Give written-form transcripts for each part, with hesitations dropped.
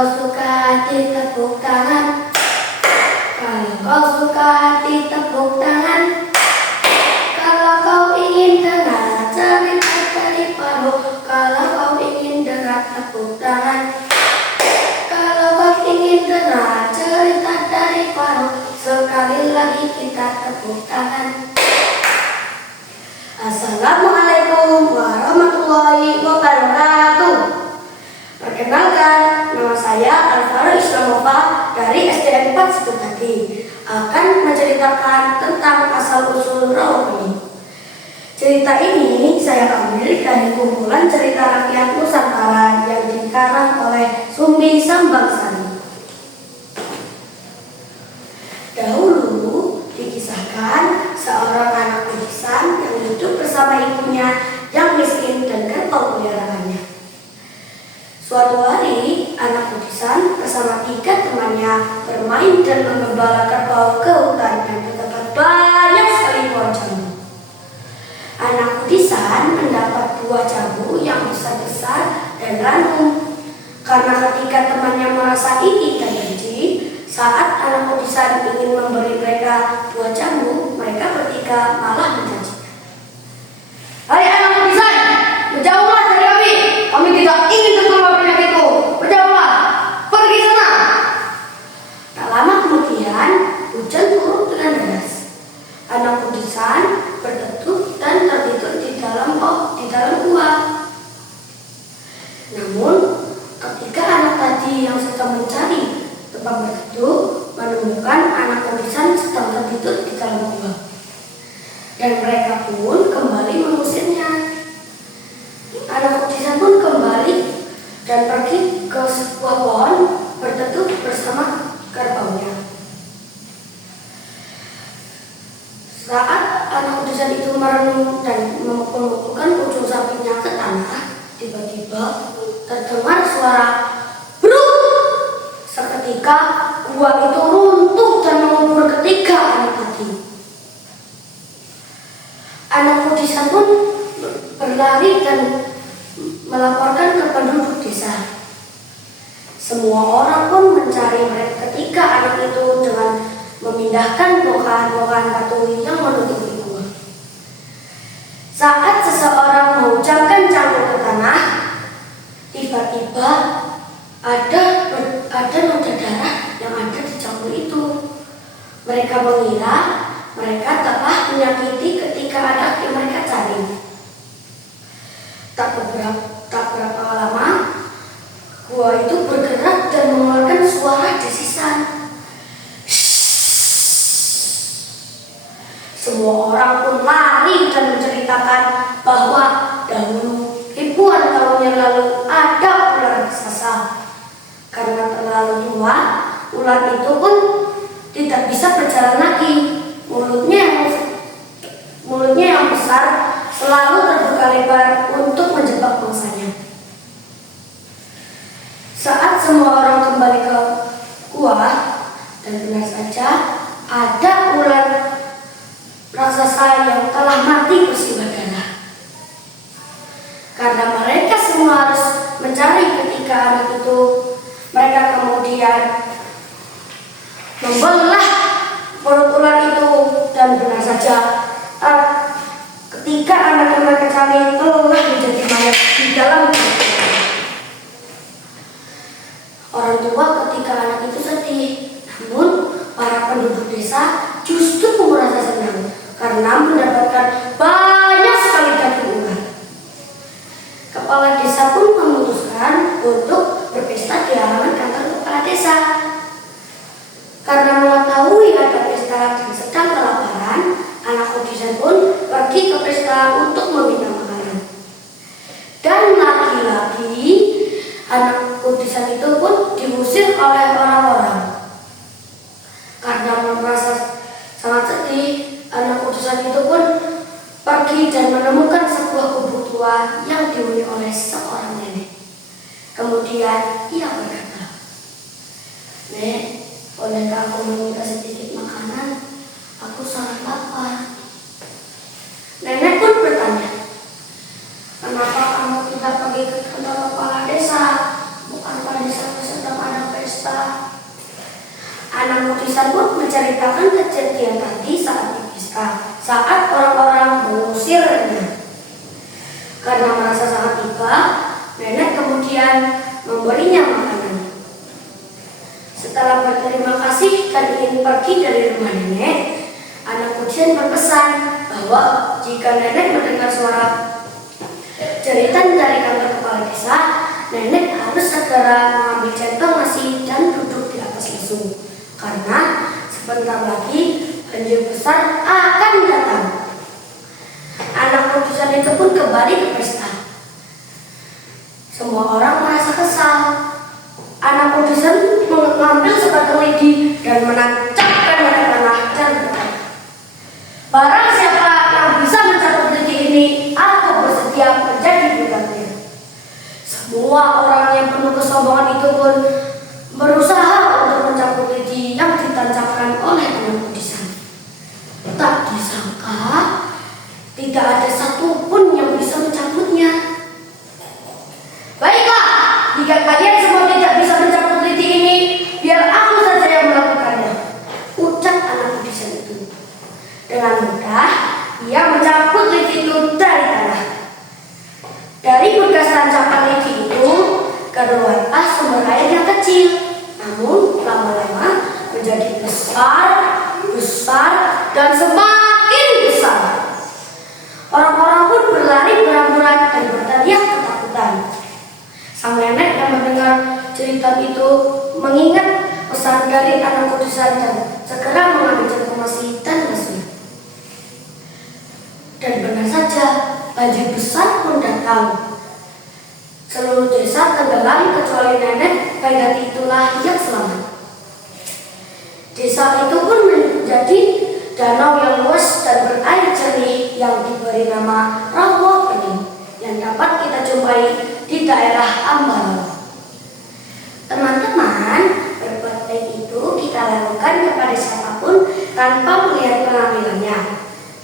kau suka hati tepuk tangan. Kalau kau suka hati tepuk tangan. Kalau kau ingin dengar cerita dari Paro. Kalau kau ingin dengar tepuk tangan. Kalau kau ingin dengar cerita dari Paro. Sekali lagi kita tepuk tangan. Assalamualaikum warahmatullahi wabarakatuh. Perkenalkan, nama saya Alvaro Islamova dari SDN 4 Sukatati akan menceritakan tentang asal-usul Rawa Geni. Cerita ini saya ambil dari kumpulan cerita rakyat Nusantara yang dikarang oleh Sumbi Sambangsari. Dahulu dikisahkan seorang anak kudisan yang hidup bersama ibunya yang miskin dan kerbau peliharaannya. Suatu hari, anak kudisan bersama 3 temannya bermain dan mengembala kerbau ke hutan yang terdapat banyak sekali buah jambu. Anak kudisan mendapat buah jambu yang besar-besar dan ranum. Karena ketika temannya merasa iri dan benci, saat anak kudisan ingin memberi mereka buah jambu, mereka bertiga malah menjanjikan. Hai anak kudisan, menjauhlah dari kami. Kami tidak ingin terkena penyakit itu. Berjauhlah, pergi sana. Tak lama kemudian, hujan turun dengan deras. Anak kudisan berteduh dan tertidur di dalam gua. Namun, ketika anak tadi yang sedang mencari tempat berteduh menemukan anak kudisan sedang tertidur di dalam gua, dan mereka pun kembali mengusirnya. Anak kudisan pun kembali dan pergi ke sebuah pohon berteduh bersama kerbaunya. Saat anak kudisan itu merenung dan memukul-mukulkan ujung sapinya ke tanah, tiba-tiba terdengar suara bruk. Seketika gua itu runtuh dan mengubur ketiga anak tadi. Anak kudisan pun berlari dan melaporkan ke penduduk desa. Semua orang pun mencari mereka ketiga anak itu dengan memindahkan bongkahan-bongkahan batu yang menutupi gua. Saat seseorang mengucapkan cangkul ke tanah, tiba-tiba ada noda darah yang ada di cangkul itu. Mereka mengira mereka telah menyakiti ketika anak yang mereka cari. Tak berapa lama, gua itu bergerak dan mengeluarkan suara desisan. Semua orang pun lari dan menceritakan bahwa dahulu ribuan tahun yang lalu ada ular raksasa. Karena terlalu tua, ular itu pun tidak bisa berjalan lagi. Mulutnya yang besar selalu terbuka lebar untuk menjebak mangsanya. Saat semua orang kembali ke gua, dan benar saja ada ular raksasa yang telah mati bersimbah darah. Karena mereka semua harus mencari ketiga anak itu, mereka kemudian membelah perut ular itu, dan benar saja ketika anak yang mereka cari telah menjadi mayat di dalam perut. Orang tua ketika anak itu sedih, namun para penduduk desa justru merasa senang karena mendapatkan banyak sekali daging ular. Kepala desa pun memutuskan untuk berpesta di halaman kantor kepala desa. Karena mengetahui ada pesta dan sedang kelaparan, anak kudisan pun pergi ke pesta untuk meminta makanan. Dan lagi-lagi anak kudisan itu pun diusir oleh orang-orang. Karena merasa sangat sedih, anak kudisan itu pun pergi dan menemukan sebuah kubu tua yang dihuni oleh seorang nenek. Kemudian ia berkata, "Nek, bolehkah aku meminta sedikit makanan? Aku sangat lapar." Nenek pun bertanya, "Kenapa kamu tidak pergi ke kantor kepala desa? Bukankah desa sedang ada Anak Kudisan pun menceritakan kejadian tadi saat orang-orang mengusirnya. Karena merasa sangat iba, nenek kemudian memberinya makanan. Setelah berterima kasih dan ingin pergi dari rumah nenek, anak Kudisan berpesan bahwa jika nenek mendengar suara jeritan dari kantor kepala desa, nenek harus segera mengambil centong nasi dan duduk di atas lesu. Karena sebentar lagi banjir besar akan datang. Anak Kudisan itu pun kembali ke pesta. Semua orang merasa kesal. Anak Kudisan mengambil sebatang lidi dan menancapkannya ke tanah dan berkata, "Barang siapa yang bisa mencabut lidi ini, aku bersedia menjadi budak-budak." Semua orang yang penuh kesombongan itu pun berusaha untuk mencabut lidi yang ditancapkan oleh anak Kudisan. Tak disangka, tidak ada satupun yang bisa mencabutnya. "Baiklah, jika kalian semua tidak bisa mencabut lidi ini, biar aku saja yang melakukannya," ucap anak Kudisan itu. Dengan mudah, ia mencabut lidi itu dari tanah. Dari bekas tancapan lidi itu, keluarlah sumber air yang kecil, namun lama-lama menjadi besar, dan semakin besar. Orang-orang pun berlari berhamburan dan berteriak ketakutan. Sang nenek yang mendengar cerita itu mengingat pesan dari anak Kudisan dan segera mengambil centong nasi dan lesu. Dan benar saja, banjir besar pun datang. Seluruh desa tenggelam kecuali nenek, baik itulah yang selamat. Desa itu pun menjadi danau yang luas dan berair jernih yang diberi nama Rawa Bening yang dapat kita jumpai di daerah Ambarawa. Teman-teman, berbuat baik itu kita lakukan kepada siapapun tanpa melihat penampilannya.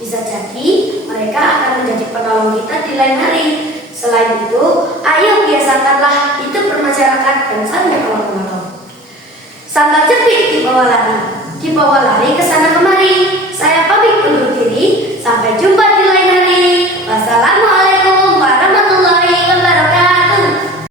Bisa jadi mereka akan menjadi penolong kita di lain hari. Selain itu, ayo biasakanlah hidup bermasyarakat dan saling tolong-menolong. Sandal jepit dibawa lari ke sana kemari. Saya pamit undur diri. Sampai jumpa